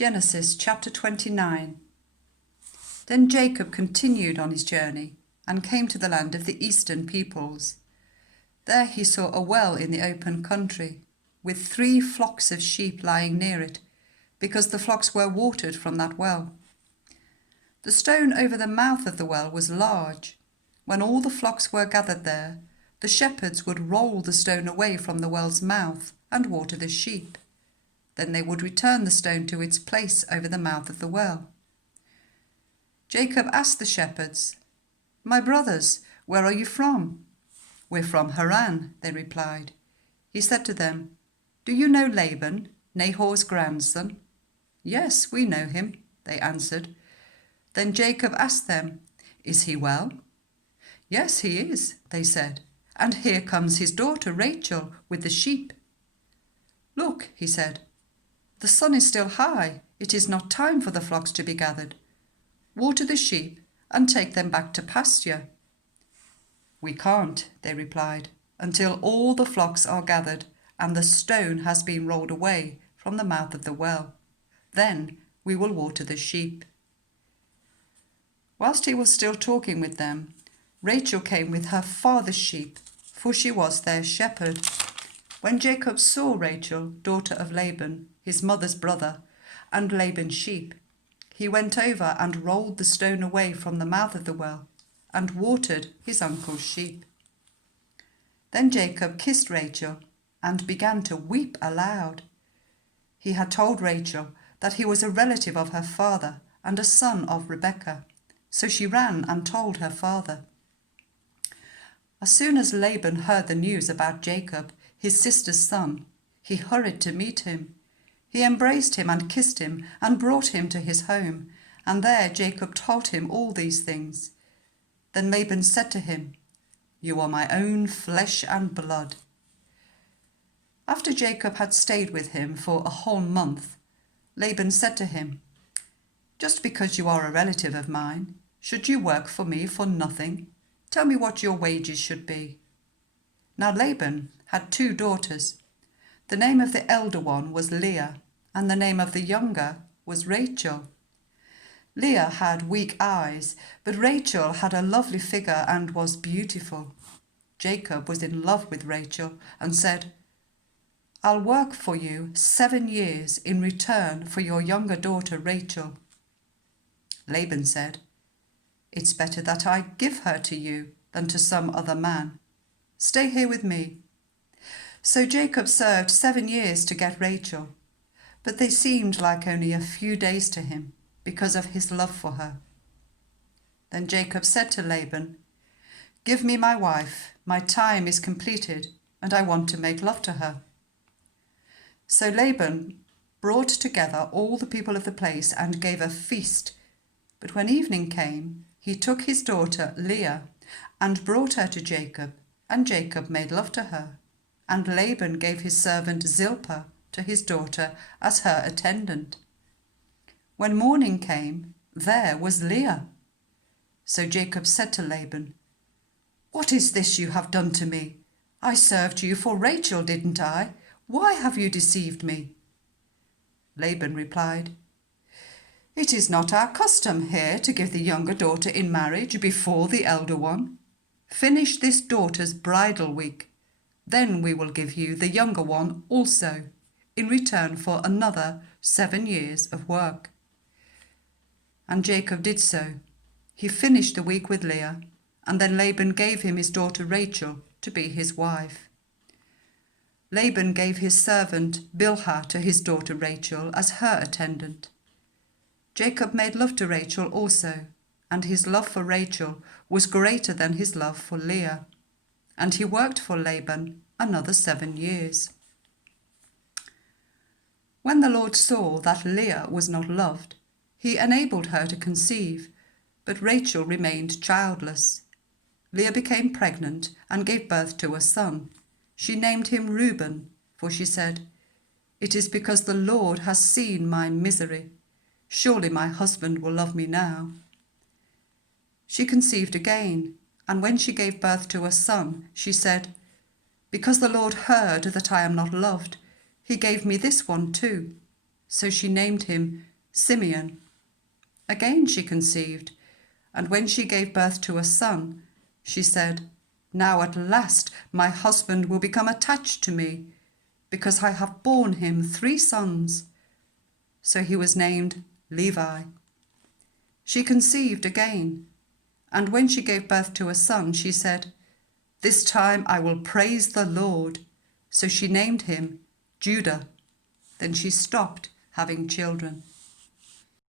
Genesis chapter 29. Then Jacob continued on his journey and came to the land of the eastern peoples. There he saw a well in the open country, with 3 flocks of sheep lying near it, because the flocks were watered from that well. The stone over the mouth of the well was large. When all the flocks were gathered there, the shepherds would roll the stone away from the well's mouth and water the sheep. Then they would return the stone to its place over the mouth of the well. Jacob asked the shepherds, "My brothers, where are you from?" "We're from Haran," they replied. He said to them, "Do you know Laban, Nahor's grandson?" "Yes, we know him," they answered. Then Jacob asked them, "Is he well?" "Yes, he is," they said, "and here comes his daughter Rachel with the sheep." "Look," he said, "the sun is still high. It is not time for the flocks to be gathered. Water the sheep and take them back to pasture." "We can't," they replied, "until all the flocks are gathered and the stone has been rolled away from the mouth of the well. Then we will water the sheep." Whilst he was still talking with them, Rachel came with her father's sheep, for she was their shepherd. When Jacob saw Rachel, daughter of Laban, his mother's brother, and Laban's sheep, he went over and rolled the stone away from the mouth of the well and watered his uncle's sheep. Then Jacob kissed Rachel and began to weep aloud. He had told Rachel that he was a relative of her father and a son of Rebekah, so she ran and told her father. As soon as Laban heard the news about Jacob, his sister's son, he hurried to meet him. He embraced him and kissed him and brought him to his home, and there Jacob told him all these things. Then Laban said to him, "You are my own flesh and blood." After Jacob had stayed with him for a whole month, Laban said to him, "Just because you are a relative of mine, should you work for me for nothing? Tell me what your wages should be." Now Laban had 2 daughters. The name of the elder one was Leah, and the name of the younger was Rachel. Leah had weak eyes, but Rachel had a lovely figure and was beautiful. Jacob was in love with Rachel and said, "I'll work for you 7 years in return for your younger daughter Rachel." Laban said, "It's better that I give her to you than to some other man. Stay here with me." So Jacob served 7 years to get Rachel, but they seemed like only a few days to him because of his love for her. Then Jacob said to Laban, "Give me my wife, my time is completed, and I want to make love to her." So Laban brought together all the people of the place and gave a feast. But when evening came, he took his daughter Leah and brought her to Jacob, and Jacob made love to her. And Laban gave his servant Zilpah to his daughter as her attendant. When morning came, there was Leah. So Jacob said to Laban, "What is this you have done to me? I served you for Rachel, didn't I? Why have you deceived me?" Laban replied, "It is not our custom here to give the younger daughter in marriage before the elder one. Finish this daughter's bridal week. Then we will give you the younger one also, in return for another 7 years of work." And Jacob did so. He finished the week with Leah, and then Laban gave him his daughter Rachel to be his wife. Laban gave his servant Bilhah to his daughter Rachel as her attendant. Jacob made love to Rachel also, and his love for Rachel was greater than his love for Leah. And he worked for Laban another 7 years. When the Lord saw that Leah was not loved, he enabled her to conceive, but Rachel remained childless. Leah became pregnant and gave birth to a son. She named him Reuben, for she said, "It is because the Lord has seen my misery. Surely my husband will love me now." She conceived again, and when she gave birth to a son, she said, "Because the Lord heard that I am not loved, he gave me this one too." So she named him Simeon. Again she conceived, and when she gave birth to a son, she said, "Now at last my husband will become attached to me, because I have borne him 3 sons." So he was named Levi. She conceived again, and when she gave birth to a son, she said, "This time I will praise the Lord." So she named him Judah. Then she stopped having children.